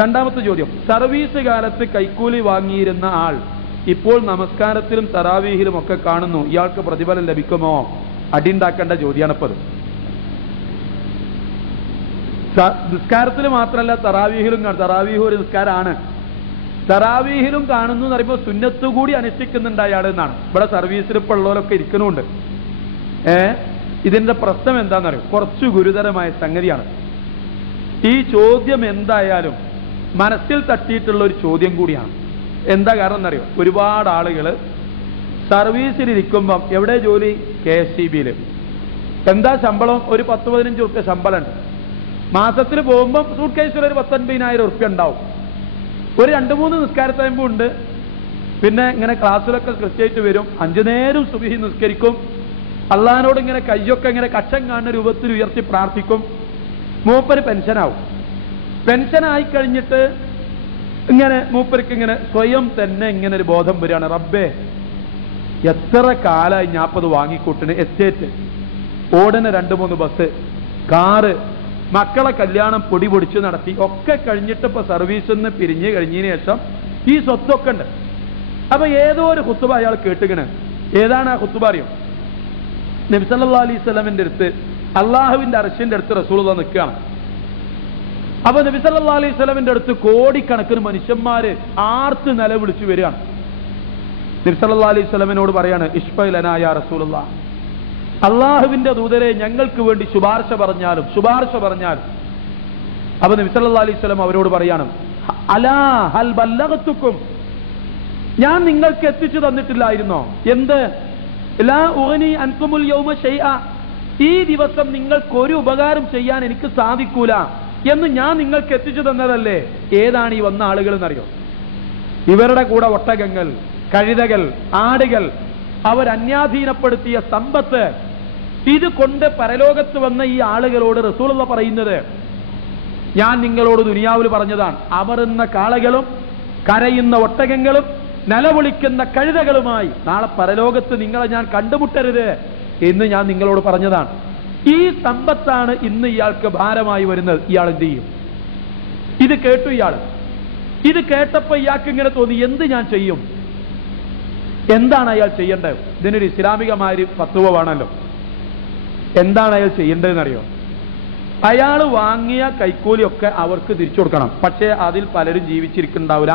രണ്ടാമത്തെ ചോദ്യം, സർവീസ് കാലത്ത് കൈക്കൂലി വാങ്ങിയിരുന്ന ആൾ ഇപ്പോൾ നമസ്കാരത്തിലും തറാവീഹിലും ഒക്കെ കാണുന്നു, ഇയാൾക്ക് പ്രതിഫലം ലഭിക്കുമോ? അടിയുണ്ടാക്കേണ്ട ചോദ്യമാണിപ്പത്. നിസ്കാരത്തിൽ മാത്രമല്ല തറാവീഹിലും തറാവീഹ് ഒരു നിസ്കാരമാണ്. തറാവീഹിലും കാണുന്നു എന്ന് പറയുമ്പോൾ സുന്നത്ത് കൂടി അനുഷ്ഠിക്കുന്നുണ്ട് അയാൾ എന്നാണ്. ഇവിടെ സർവീസിൽ ഇപ്പോൾ ഉള്ളവരൊക്കെ ഇരിക്കുന്നുണ്ട്. ഇതിന്റെ പ്രശ്നം എന്താണെന്നറിയോ? കുറച്ച് ഗുരുതരമായ സംഗതിയാണ്. ഈ ചോദ്യം എന്തായാലും മനസ്സിൽ തട്ടിയിട്ടുള്ള ഒരു ചോദ്യം കൂടിയാണ്. എന്താ കാരണം എന്നറിയോ? ഒരുപാട് ആളുകൾ സർവീസിലിരിക്കുമ്പം എവിടെ ജോലി? KSEB-യിൽ. എന്താ ശമ്പളം? ഒരു 10-15 ഉറുപ്പ്യ ശമ്പളമുണ്ട്. മാസത്തിൽ പോകുമ്പം സൂട്ട് കേസിൽ ഒരു 19,000 ഉറുപ്പ്യ ഉണ്ടാവും. ഒരു 2-3 നിസ്കാരത്തയമ്പും ഉണ്ട്. പിന്നെ ഇങ്ങനെ ക്ലാസ്സിലൊക്കെ കൃത്യമായിട്ട് വരും. 5 നേരം സുബ്ഹി നിസ്കരിക്കും. അള്ളാഹിനോട് ഇങ്ങനെ കയ്യൊക്കെ ഇങ്ങനെ കക്ഷം കാണുന്ന രൂപത്തിൽ ഉയർത്തി പ്രാർത്ഥിക്കും. മൂപ്പര് പെൻഷനാവും. പെൻഷനായി കഴിഞ്ഞിട്ട് ഇങ്ങനെ മൂപ്പർക്ക് ഇങ്ങനെ സ്വയം തന്നെ ഇങ്ങനെ ഒരു ബോധം വരികയാണ്, റബ്ബേ എത്ര കാലമായി ഞാപ്പത് വാങ്ങിക്കൂട്ടിന്, എസ്റ്റേറ്റ്, ഓടുന്ന 2-3 ബസ്, കാറ്, മക്കളെ കല്യാണം പൊടി പൊടിച്ച് നടത്തി ഒക്കെ കഴിഞ്ഞിട്ട് ഇപ്പൊ സർവീസിൽ നിന്ന് പിരിഞ്ഞ് കഴിഞ്ഞതിന് ശേഷം ഈ സ്വത്തൊക്കെ ഉണ്ട്. അപ്പൊ ഏതോ ഒരു ഖുത്ബ അയാൾ കേട്ടുകണ്. ഏതാണ് ആ ഖുത്ബ അറിയോ? നബി സല്ലല്ലാഹു അലൈഹി വസല്ലമിന്റെ അടുത്ത്, അള്ളാഹുവിന്റെ അർശിന്റെ അടുത്ത് റസൂലുള്ളാഹി നിൽക്കുകയാണ്. അപ്പൊ നബി സല്ലല്ലാഹു അലൈഹി വസല്ലമിന്റെ അടുത്ത് കോടിക്കണക്കിന് മനുഷ്യന്മാര് ആർത്ത് നിലവിളിച്ചു വരികയാണ്. നബി സല്ലല്ലാഹു അലൈഹി വസല്ലമിനോട് പറയാണ്, ഇശ്ഫഇ ലനാ യാ റസൂലുള്ളാഹ്, അള്ളാഹുവിന്റെ ദൂതരെ ഞങ്ങൾക്ക് വേണ്ടി ശുപാർശ പറഞ്ഞാലും. അപ്പൊ നബി സല്ലല്ലാഹു അലൈഹി വസല്ലം അവരോട് പറയാണ്, അലാ ഹൽ ബല്ലഗതുക്കും, ഞാൻ നിങ്ങൾക്ക് എത്തിച്ചു തന്നിട്ടില്ലായിരുന്നോ? എന്ത്? ലാ ഉഗ്നി അൻകുമുൽ യൗമ ശൈഅ, ഈ ദിവസം നിങ്ങൾക്ക് ഒരു ഉപകാരം ചെയ്യാൻ എനിക്ക് സാധിക്കൂല എന്ന് ഞാൻ നിങ്ങൾക്ക് എത്തിച്ചു തന്നതല്ലേ? ഏതാണ് ഈ വന്ന ആളുകൾ എന്നറിയോ? ഇവരുടെ കൂടെ ഒട്ടകങ്ങൾ, കഴുതകൾ, ആടുകൾ, അവരന്യാധീനപ്പെടുത്തിയ സമ്പത്ത്, ഇത് കൊണ്ട് പരലോകത്ത് വന്ന ഈ ആളുകളോട് റസൂലുള്ളാഹി പറയുന്നത്, ഞാൻ നിങ്ങളോട് ദുനിയാവിൽ പറഞ്ഞതാണ്, അമറുന്ന കാളകളും കരയുന്ന ഒട്ടകങ്ങളും നിലവിളിക്കുന്ന കഴുതകളുമായി നാളെ പരലോകത്ത് നിങ്ങളെ ഞാൻ കണ്ടുമുട്ടരുത് എന്ന് ഞാൻ നിങ്ങളോട് പറഞ്ഞതാണ്. ഈ സമ്പത്താണ് ഇന്ന് ഇയാൾക്ക് ഭാരമായി വരുന്നത്. ഇയാൾ എന്ത് ചെയ്യും? ഇത് കേട്ടു ഇയാൾ. ഇത് കേട്ടപ്പോ ഇയാൾക്ക് ഇങ്ങനെ തോന്നി, എന്ത് ഞാൻ ചെയ്യും? എന്താണ് അയാൾ ചെയ്യേണ്ടത്? ഇതിനൊരു ഇസ്ലാമികമായ ഫത്വ വേണമല്ലോ. എന്താണ് അയാൾ ചെയ്യേണ്ടതെന്നറിയോ? അയാൾ വാങ്ങിയ കൈക്കൂലിയൊക്കെ അവർക്ക് തിരിച്ചു കൊടുക്കണം. പക്ഷേ അതിൽ പലരും ജീവിച്ചിരിക്കുന്നുണ്ടാവില്ല.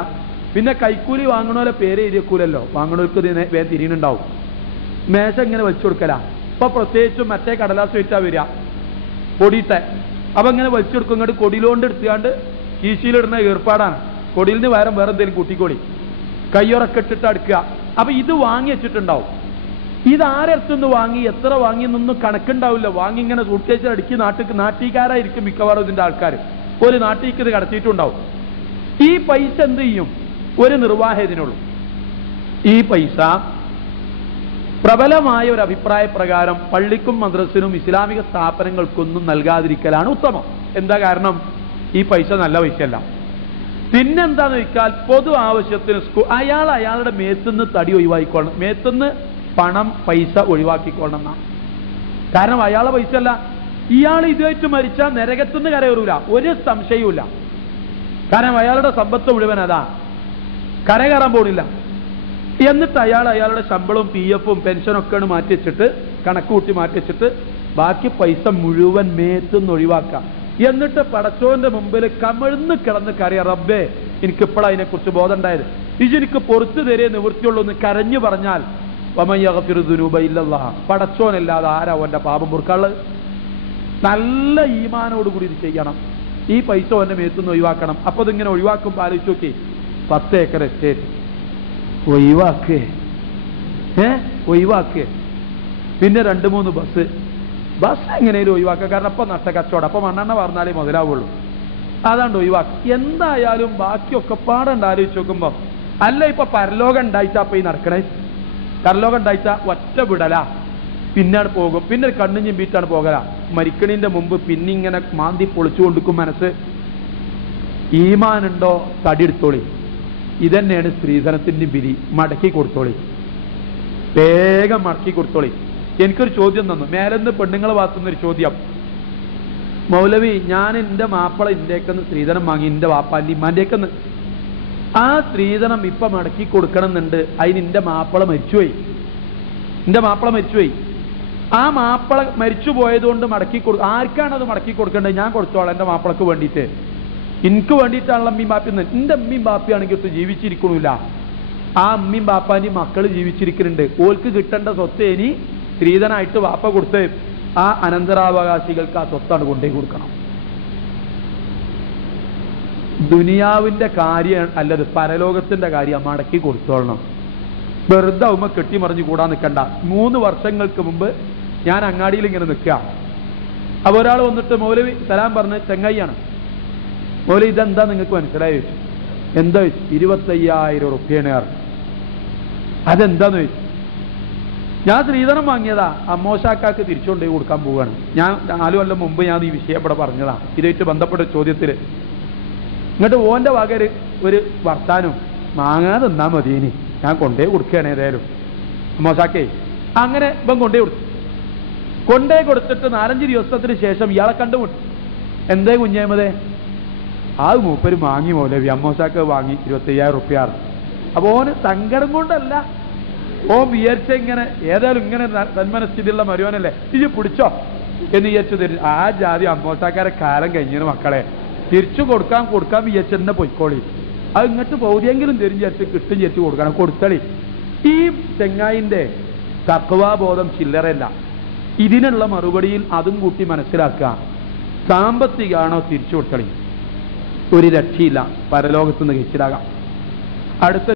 പിന്നെ കൈക്കൂലി വാങ്ങണോലെ പേര് എഴുതിക്കൂലല്ലോ, വാങ്ങണവർക്ക് വേഗം തിരിയുന്നുണ്ടാവും. മേശ ഇങ്ങനെ വെച്ചു കൊടുക്കല. ഇപ്പൊ പ്രത്യേകിച്ചും മറ്റേ കടലാസ് വെച്ചാ വരിക, കൊടിയിട്ടെ. അപ്പൊ ഇങ്ങനെ വെച്ചു കൊടുക്കും. ഇങ്ങോട്ട് കൊടിയിലോണ്ട് എടുത്തുകൊണ്ട് കീശയിലിടുന്ന ഏർപ്പാടാണ്. കൊടിയിൽ നിന്ന് വേറെ എന്തെങ്കിലും കൂട്ടിക്കൊടി കയ്യുറക്കെ ഇട്ടിട്ട് അടുക്കുക. അപ്പൊ ഇത് വാങ്ങി വെച്ചിട്ടുണ്ടാവും. ഇത് ആരടുത്തുനിന്ന് വാങ്ങി, എത്ര വാങ്ങി എന്നൊന്നും കണക്കുണ്ടാവില്ല. വാങ്ങി ഇങ്ങനെ സൂട്ട് കേസിൽ അടുക്കി നാട്ടിക്കാരായിരിക്കും മിക്കവാറും ഇതിന്റെ ആൾക്കാർ. ഒരു നാട്ടിലേക്ക് ഇത് കടത്തിയിട്ടുണ്ടാവും. ഈ പൈസ എന്ത് ചെയ്യും? ഒരു നിർവാഹത്തിനുള്ളൂ. ഈ പൈസ പ്രബലമായ ഒരു അഭിപ്രായ പ്രകാരം പള്ളിക്കും മദ്രസിനും ഇസ്ലാമിക സ്ഥാപനങ്ങൾക്കൊന്നും നൽകാതിരിക്കലാണ് ഉത്തമം. എന്താ കാരണം? ഈ പൈസ നല്ല പൈസയല്ല. പിന്നെന്താന്ന് വെച്ചാൽ പൊതു ആവശ്യത്തിന് അയാളുടെ മേത്തുനിന്ന് തടി ഒഴിവാക്കിക്കൊള്ളണം, മേത്തുനിന്ന് പൈസ ഒഴിവാക്കിക്കൊള്ളണം എന്നാണ്. കാരണം അയാളെ പൈസ അല്ല. ഇയാൾ ഇതുമായിട്ട് മരിച്ചാൽ നരകത്തുനിന്ന് കരകയറൂല, ഒരു സംശയവുമില്ല. കാരണം അയാളുടെ സമ്പത്ത് മുഴുവൻ അതാ, കരകയറാൻ പോണില്ല. എന്നിട്ട് അയാളുടെ ശമ്പളവും PF പെൻഷനൊക്കെയാണ് മാറ്റി വെച്ചിട്ട്, കണക്ക് കൂട്ടി മാറ്റി വെച്ചിട്ട് ബാക്കി പൈസ മുഴുവൻ മേത്തുനിന്ന് ഒഴിവാക്കാം. എന്നിട്ട് പടച്ചോന്റെ മുമ്പിൽ കമിഴ്ന്ന് കിടന്ന് കരയാ, റബ്ബേ എനിക്കിപ്പോഴാണ് അതിനെക്കുറിച്ച് ബോധം ഉണ്ടായത്, എനിക്ക് പുറത്തു തരേ നിവൃത്തിയുള്ളൂ എന്ന് കരഞ്ഞു പറഞ്ഞാൽ, വമൻ യഗ്ഫിറു ദുനൂബ ഇല്ലല്ലാഹ്, പടച്ചോനല്ലാതെ ആരാ അവന്റെ പാപം പൊറുക്കാനുള്ളത്? നല്ല ഈമാനോടുകൂടി ഇത് ചെയ്യണം. ഈ പൈസ അവന്റെ മേത്തുനിന്ന് ഒഴിവാക്കണം. അപ്പൊ ഇതിങ്ങനെ ഒഴിവാക്കുമ്പോൾ ആലോചിച്ച് നോക്കി, 10 ഏക്കർ എസ്റ്റേറ്റ് ഒഴിവാക്കുക. പിന്നെ 2-3 ബസ് എങ്ങനെയും ഒഴിവാക്കുക. കാരണം അപ്പൊ നഷ്ടക്കച്ചവടം, അപ്പൊ മണ്ണെണ്ണ പറഞ്ഞാലേ മുതലാവുള്ളൂ. അതാണ്ട് ഒഴിവാക്കുക. എന്തായാലും ബാക്കിയൊക്കെ പാടണ്ട് ആലോചിച്ച് നോക്കുമ്പോ, അല്ല ഇപ്പൊ പരലോകം ഉണ്ടായിട്ടാ അപ്പൊ ഈ നടക്കണേ. പരലോകം ഉണ്ടായിട്ടാ ഒറ്റ വിടലാ, പിന്നാണ് പോകും. പിന്നെ കണ്ണു ചിമ്പിട്ടാണ് പോകല. മരിക്കണിന്റെ മുമ്പ് പിന്നിങ്ങനെ മാന്തി പൊളിച്ചു കൊടുക്കും മനസ്സ്. ഈമാനുണ്ടോ? തടിയെടുത്തോളി. ഇതന്നെയാണ് സ്ത്രീധനത്തിന്റെ ബിരി. മടക്കി കൊടുത്തോളി, വേഗം മടക്കി കൊടുത്തോളി. എനിക്കൊരു ചോദ്യം തന്നു മേലെന്ന് പെണ്ണുങ്ങളെ ഭാഗത്തുനിന്നൊരു ചോദ്യം. മൗലവി ഞാൻ എൻ്റെ മാപ്പിള ഇന്ത്യക്കെന്ന് സ്ത്രീധനം വാങ്ങി, എൻ്റെ വാപ്പാൻ്റെ ഇമ്മാൻ്റെക്കെന്ന്. ആ സ്ത്രീധനം ഇപ്പം മടക്കി കൊടുക്കണം എന്നുണ്ട്. അതിന് എൻ്റെ മാപ്പിള മരിച്ചുപോയി. ആ മാപ്പിള മരിച്ചു പോയതുകൊണ്ട് ആർക്കാണത് മടക്കി കൊടുക്കേണ്ടത്? ഞാൻ കൊടുത്തോളാം എൻ്റെ മാപ്പിളക്ക് വേണ്ടിയിട്ട്. എനിക്ക് വേണ്ടിയിട്ടാണല്ലോ അമ്മയും ബാപ്പിന്ന്. എൻ്റെ അമ്മയും ബാപ്പിയാണെങ്കിൽ ഒട്ടും ജീവിച്ചിരിക്കണില്ല. ആ അമ്മയും ബാപ്പാൻ്റെയും മക്കൾ ജീവിച്ചിരിക്കുന്നുണ്ട്. ഓൾക്ക് കിട്ടേണ്ട സ്വത്ത് ഇനി സ്ത്രീധനായിട്ട് വാപ്പ കൊടുത്ത് ആ അനന്തരാവകാശികൾക്ക് ആ സ്വത്താണ് കൊണ്ടുപോയി കൊടുക്കണം. ദുനിയാവിന്റെ കാര്യം അല്ലത്, പരലോകത്തിന്റെ കാര്യം മടക്കി കൊടുത്തോളണം. വെറുതെ ഉമ്മ കെട്ടിമറിഞ്ഞു കൂടാൻ നിൽക്കണ്ട. 3 വർഷങ്ങൾക്ക് മുമ്പ് ഞാൻ അങ്ങാടിയിൽ ഇങ്ങനെ നിൽക്കുക. അപ്പോൾ ഒരാൾ വന്നിട്ട് മൗലവി സലാം പറഞ്ഞ് ചെങ്ങായിയാണ്. മൗലവി ഇതെന്താ നിങ്ങൾക്ക് മനസ്സിലായി ചോദിച്ചു. എന്താ ചോദിച്ചു? 25,000 റുപ്യാണ്. അതെന്താന്ന് ചോദിച്ചു. ഞാൻ സ്ത്രീധനം വാങ്ങിയതാ, അമ്മോശാക്കാക്ക് തിരിച്ചുകൊണ്ടേ കൊടുക്കാൻ പോവുകയാണ്. ഞാൻ 4 കൊല്ലം മുമ്പ് ഞാൻ ഈ വിഷയം ഇവിടെ പറഞ്ഞതാ ഇതായിട്ട് ബന്ധപ്പെട്ട ചോദ്യത്തിൽ. എന്നിട്ട് ഓൻ്റെ വക ഒരു വർത്താനം വാങ്ങാതെ നിന്നാ മതി, ഇനി ഞാൻ കൊണ്ടേ കൊടുക്കുകയാണ് ഏതായാലും അമ്മോശാക്കേ. അങ്ങനെ ഇപ്പം കൊണ്ടേ കൊടുത്തിട്ട് 4-5 ദിവസത്തിന് ശേഷം ഇയാളെ കണ്ടുമുട്ടി. എന്തേ കുഞ്ഞേമതേ? ആ മൂപ്പര് വാങ്ങി മൗലവി, അമ്മോശാക്ക വാങ്ങി 25,000 റുപ്യ. അപ്പോൾ ഓന് സങ്കടം കൊണ്ടല്ല, ഓൻ വിചാരിച്ച ഇങ്ങനെ ഏതായാലും ഇങ്ങനെ തന്മനസ്ഥിതിയുള്ള മരുവനല്ലേ, ഇത് പിടിച്ചോ എന്ന് വിചാരിച്ചു തരും. ആ ജാതി അമ്മോശാക്കാരെ കാലം കഴിഞ്ഞിന് മക്കളെ, തിരിച്ചു കൊടുക്കാൻ വിചാരിച്ച തന്നെ പൊയ്ക്കോളി. അത് ഇങ്ങോട്ട് പൗതിയെങ്കിലും തരും വിചാരിച്ച് കിട്ടും വിചാരിച്ച് കൊടുക്കണം, കൊടുത്തളി. ഈ ചെങ്ങായിന്റെ തഖ്വാബോധം ചില്ലറല്ല. ഇതിനുള്ള മറുപടിയിൽ അതും കൂട്ടി മനസ്സിലാക്കുക. സാമ്പത്തികമാണോ തിരിച്ചു കൊടുത്തളി, ഒരു രക്ഷയില്ല, പരലോകത്തുനിന്ന് കഴിച്ചിലാകാം. അടുത്ത